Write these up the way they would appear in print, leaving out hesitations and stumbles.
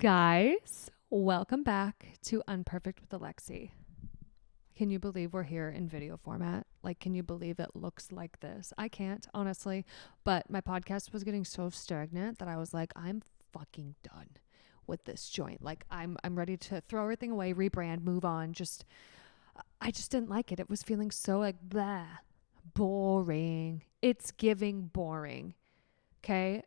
Guys, welcome back to Unperfect with Alexi. Can you believe we're here in video format? Like, can you believe it looks like this? I can't, honestly. But my podcast was getting so stagnant that I was like, I'm fucking done with this joint. Like, I'm ready to throw everything away, rebrand, move on. I just didn't like it. It was feeling so like blah, boring. It's giving boring. Okay.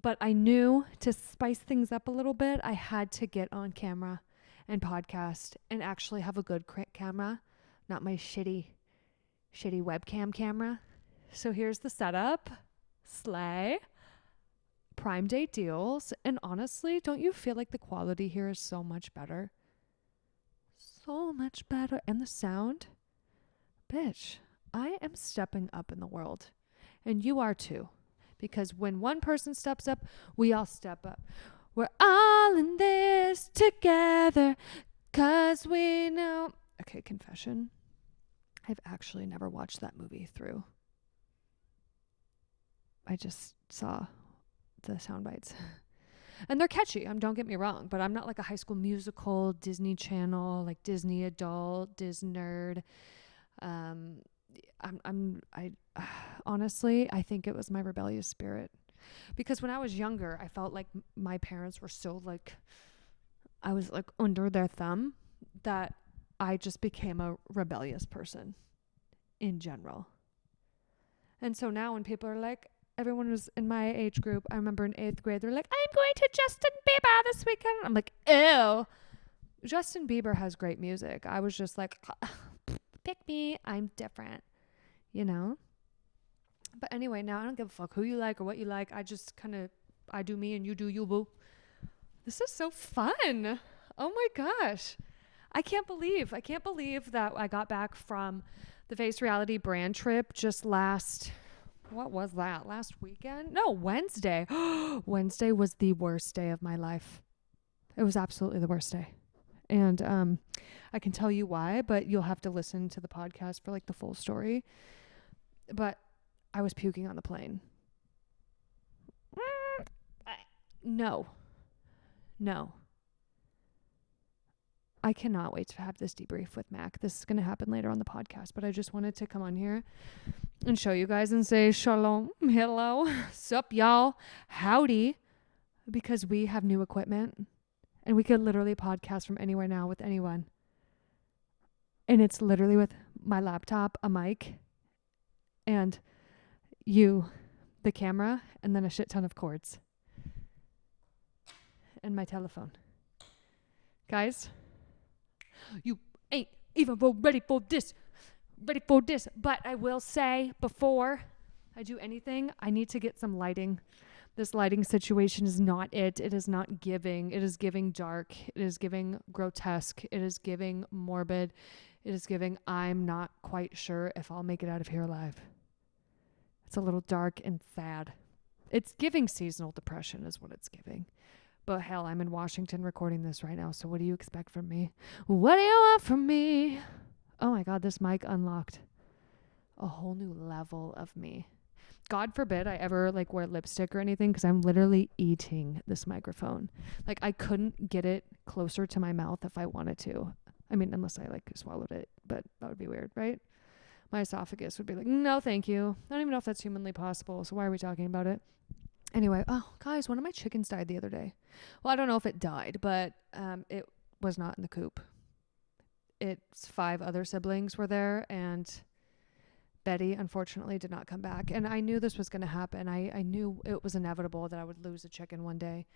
But I knew to spice things up a little bit, I had to get on camera and podcast and actually have a good camera, not my shitty webcam camera. So here's the setup. Slay. Prime Day deals. And honestly, don't you feel like the quality here is so much better? So much better. And the sound? Bitch, I am stepping up in the world. And you are too. Because when one person steps up, we all step up. We're all in this together, 'cause we know. Okay, confession. I've actually never watched that movie through. I just saw the sound bites. And they're catchy, don't get me wrong, but I'm not like a High School Musical, Disney Channel, like Disney adult, Disney nerd. Honestly, I think it was my rebellious spirit. Because when I was younger, I felt like my parents were so like, I was like under their thumb that I just became a rebellious person in general. And so now when people are like, everyone was in my age group, I remember in 8th grade, they're like, I'm going to Justin Bieber this weekend. I'm like, ew. Justin Bieber has great music. I was just like, pick me. I'm different, you know? But anyway, now I don't give a fuck who you like or what you like. I do me and you do you, boo. This is so fun. Oh my gosh. I can't believe that I got back from the Face Reality brand trip just last weekend? No, Wednesday. Wednesday was the worst day of my life. It was absolutely the worst day. And I can tell you why, but you'll have to listen to the podcast for like the full story. But I was puking on the plane. No. I cannot wait to have this debrief with Mac. This is going to happen later on the podcast, but I just wanted to come on here and show you guys and say shalom, hello, sup y'all, howdy, because we have new equipment and we could literally podcast from anywhere now with anyone. And it's literally with my laptop, a mic, and you, the camera, and then a shit ton of cords. And my telephone. Guys, you ain't even ready for this. But I will say, before I do anything, I need to get some lighting. This lighting situation is not it. It is not giving. It is giving dark. It is giving grotesque. It is giving morbid. It is giving I'm not quite sure if I'll make it out of here alive. It's a little dark and sad. It's giving seasonal depression is what it's giving. But hell, I'm in Washington recording this right now, so what do you expect from me? What do you want from me? Oh my God, this mic unlocked a whole new level of me. God forbid I ever like wear lipstick or anything, because I'm literally eating this microphone. Like I couldn't get it closer to my mouth if I wanted to. I mean, unless I like swallowed it, but that would be weird, right? My esophagus would be like, no, thank you. I don't even know if that's humanly possible. So why are we talking about it? Anyway, oh, guys, one of my chickens died the other day. Well, I don't know if it died, but it was not in the coop. Its 5 other siblings were there, and Betty, unfortunately, did not come back. And I knew this was going to happen. I knew it was inevitable that I would lose a chicken one day.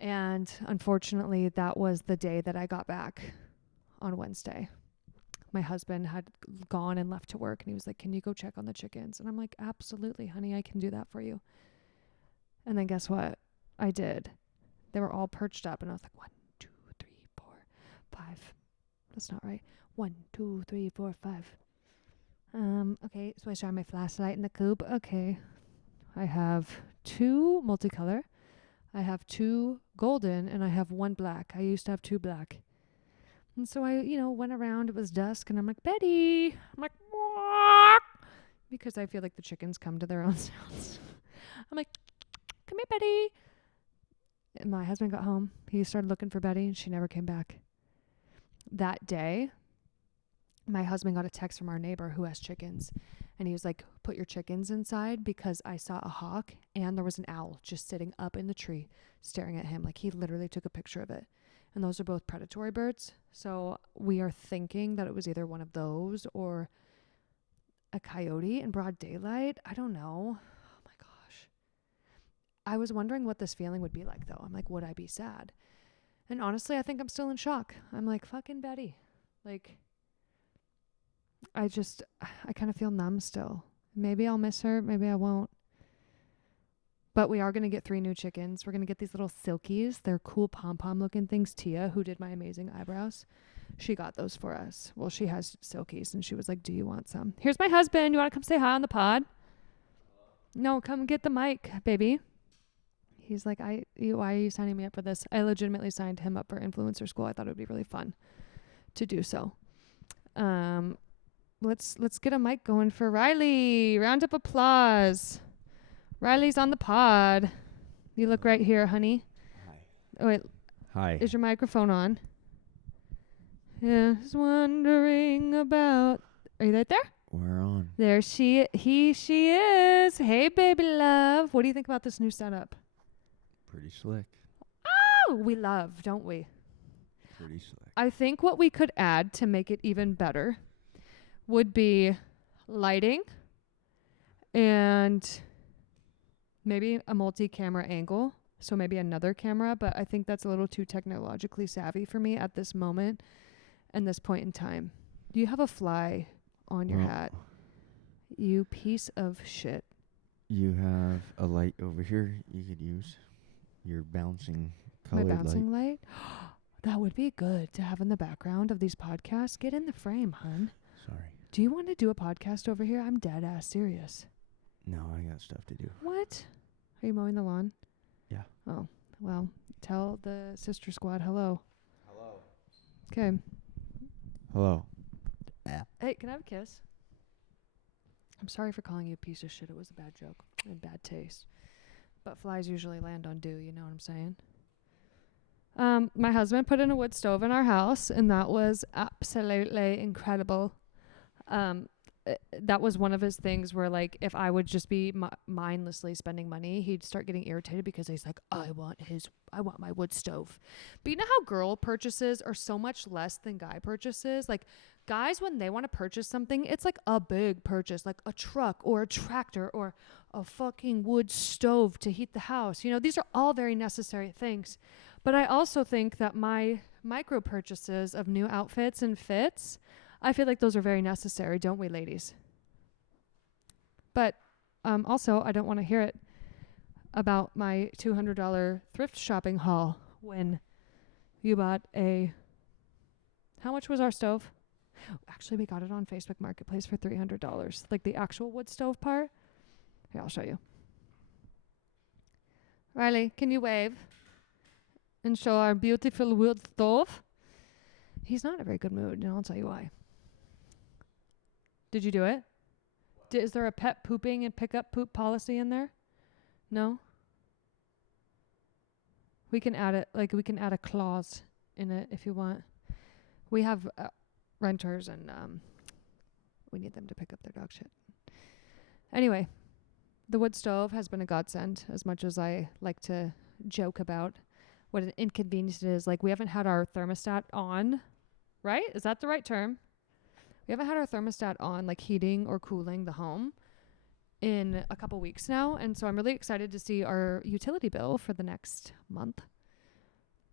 And unfortunately, that was the day that I got back on Wednesday. My husband had gone and left to work, and he was like, can you go check on the chickens? And I'm like, absolutely, honey, I can do that for you. And then guess what? I did. They were all perched up, and I was like, 1, 2, 3, 4, 5. That's not right. 1, 2, 3, 4, 5. Okay, so I shine my flashlight in the coop. Okay. I have 2 multicolor. I have 2 golden, and I have 1 black. I used to have 2 black. And so I, went around. It was dusk, and I'm like, Betty. I'm like, Whack! Because I feel like the chickens come to their own sounds. I'm like, come here, Betty. And my husband got home. He started looking for Betty, and she never came back. That day, my husband got a text from our neighbor who has chickens. And he was like, put your chickens inside because I saw a hawk and there was an owl just sitting up in the tree staring at him. Like, he literally took a picture of it. And those are both predatory birds. So we are thinking that it was either one of those or a coyote in broad daylight. I don't know. Oh my gosh. I was wondering what this feeling would be like, though. I'm like, would I be sad? And honestly, I think I'm still in shock. I'm like, fucking Betty. Like, I kind of feel numb still. Maybe I'll miss her. Maybe I won't. But we are going to get 3 new chickens. We're going to get these little silkies. They're cool pom-pom looking things. Tia, who did my amazing eyebrows, she got those for us. Well, she has silkies, and she was like, do you want some? Here's my husband. You want to come say hi on the pod? No, come get the mic, baby. He's like, why are you signing me up for this? I legitimately signed him up for influencer school. I thought it would be really fun to do so. Let's get a mic going for Riley. Round of applause. Riley's on the pod. You look right here, honey. Hi. Oh, wait. Hi. Is your microphone on? Just wondering about... Are you right there? We're on. There she is. Hey, baby love. What do you think about this new setup? Pretty slick. Oh, we love, don't we? Pretty slick. I think what we could add to make it even better would be lighting and maybe a multi-camera angle. So maybe another camera, but I think that's a little too technologically savvy for me at this moment and this point in time. Do you have a fly on your hat? You piece of shit. You have a light over here you could use. Your bouncing colored My bouncing light? That would be good to have in the background of these podcasts. Get in the frame, hun. Sorry. Do you want to do a podcast over here? I'm dead ass serious. No, I got stuff to do. What? Are you mowing the lawn? Yeah. Oh, well, tell the sister squad hello. Hello. Okay. Hello. Hey, can I have a kiss? I'm sorry for calling you a piece of shit. It was a bad joke and bad taste. But flies usually land on dew, you know what I'm saying? My husband put in a wood stove in our house, and that was absolutely incredible. That was one of his things where, like, if I would just be mindlessly spending money, he'd start getting irritated because he's like, I want my wood stove. But you know how girl purchases are so much less than guy purchases? Like, guys, when they want to purchase something, it's like a big purchase, like a truck or a tractor or a fucking wood stove to heat the house. You know, these are all very necessary things. But I also think that my micro purchases of new outfits and fits, I feel like those are very necessary, don't we, ladies? But also, I don't want to hear it about my $200 thrift shopping haul when you bought how much was our stove? Actually, we got it on Facebook Marketplace for $300. Like the actual wood stove part. Here, I'll show you. Riley, can you wave and show our beautiful wood stove? He's not in a very good mood, and I'll tell you why. Did you do it? Is there a pet pooping and pick up poop policy in there? No? We can add it, like we can add a clause in it if you want. We have renters, and we need them to pick up their dog shit. Anyway, the wood stove has been a godsend, as much as I like to joke about what an inconvenience it is. Like, we haven't had our thermostat on, right? Is that the right term? We haven't had our thermostat on, like heating or cooling the home, in a couple weeks now. And so I'm really excited to see our utility bill for the next month,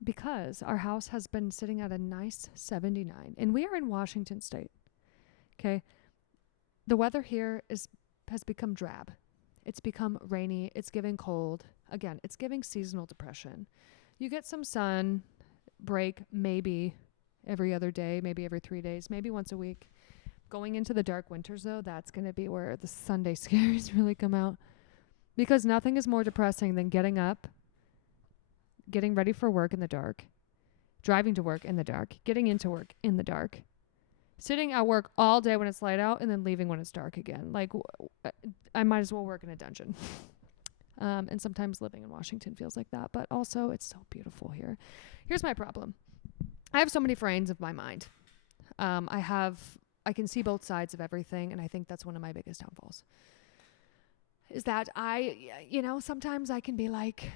because our house has been sitting at a nice 79, and we are in Washington State. Okay. The weather here has become drab. It's become rainy. It's giving cold. Again, it's giving seasonal depression. You get some sun break, maybe every other day, maybe every 3 days, maybe once a week. Going into the dark winters, though, that's going to be where the Sunday scaries really come out, because nothing is more depressing than getting up, getting ready for work in the dark, driving to work in the dark, getting into work in the dark, sitting at work all day when it's light out, and then leaving when it's dark again. Like, I might as well work in a dungeon. And sometimes living in Washington feels like that, but also it's so beautiful here. Here's my problem. I have so many frames of my mind. I can see both sides of everything, and I think that's one of my biggest downfalls. Is that sometimes I can be like,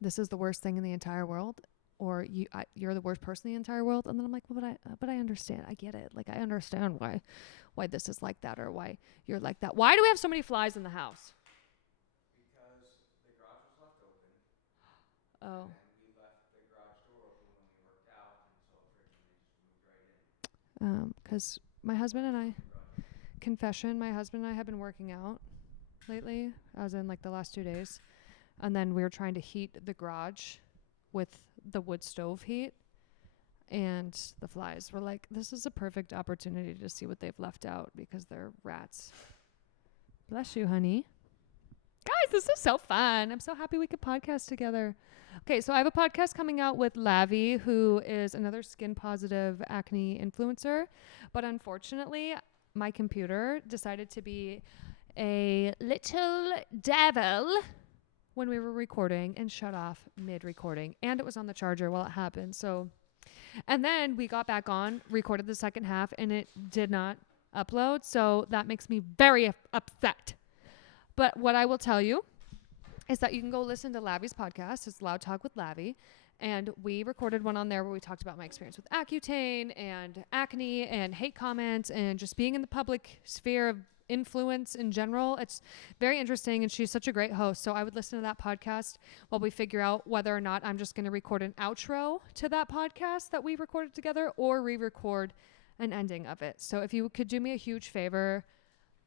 this is the worst thing in the entire world, or you're the worst person in the entire world, and then I'm like, well, but I understand. I get it. Like, I understand why this is like that, or why you're like that. Why do we have so many flies in the house? Because the garage was left open. Oh. And we left the garage door open when we worked out, and so freaking they just moved right in. Because my husband and I, confession, my husband and I have been working out lately, as in like the last 2 days. And then we were trying to heat the garage with the wood stove heat. And the flies were like, this is a perfect opportunity to see what they've left out because they're rats. Bless you, honey. Guys, this is so fun. I'm so happy we could podcast together. Okay, so I have a podcast coming out with Lavi, who is another skin positive acne influencer. But unfortunately, my computer decided to be a little devil when we were recording and shut off mid-recording. And it was on the charger while it happened. And then we got back on, recorded the second half, and it did not upload. So that makes me very upset. But what I will tell you is that you can go listen to Lavi's podcast. It's Loud Talk with Lavi. And we recorded one on there where we talked about my experience with Accutane and acne and hate comments and just being in the public sphere of influence in general. It's very interesting, and she's such a great host. So I would listen to that podcast while we figure out whether or not I'm just going to record an outro to that podcast that we recorded together or re-record an ending of it. So if you could do me a huge favor,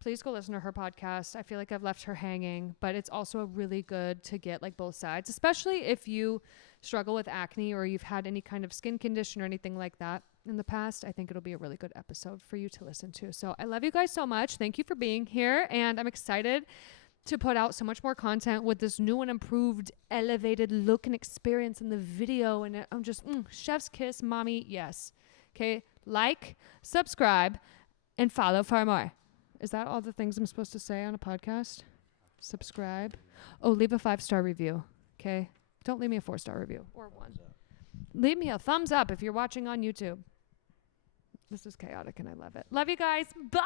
please go listen to her podcast. I feel like I've left her hanging, but it's also really good to get like both sides, especially if you struggle with acne or you've had any kind of skin condition or anything like that in the past. I think it'll be a really good episode for you to listen to. So I love you guys so much. Thank you for being here. And I'm excited to put out so much more content with this new and improved elevated look and experience in the video. And I'm just, chef's kiss, mommy. Yes. Okay. Like, subscribe, and follow for more. Is that all the things I'm supposed to say on a podcast? Subscribe. Oh, leave a 5-star review. Okay. Don't leave me a 4-star review or one. Leave me a thumbs up if you're watching on YouTube. This is chaotic and I love it. Love you guys. Bye.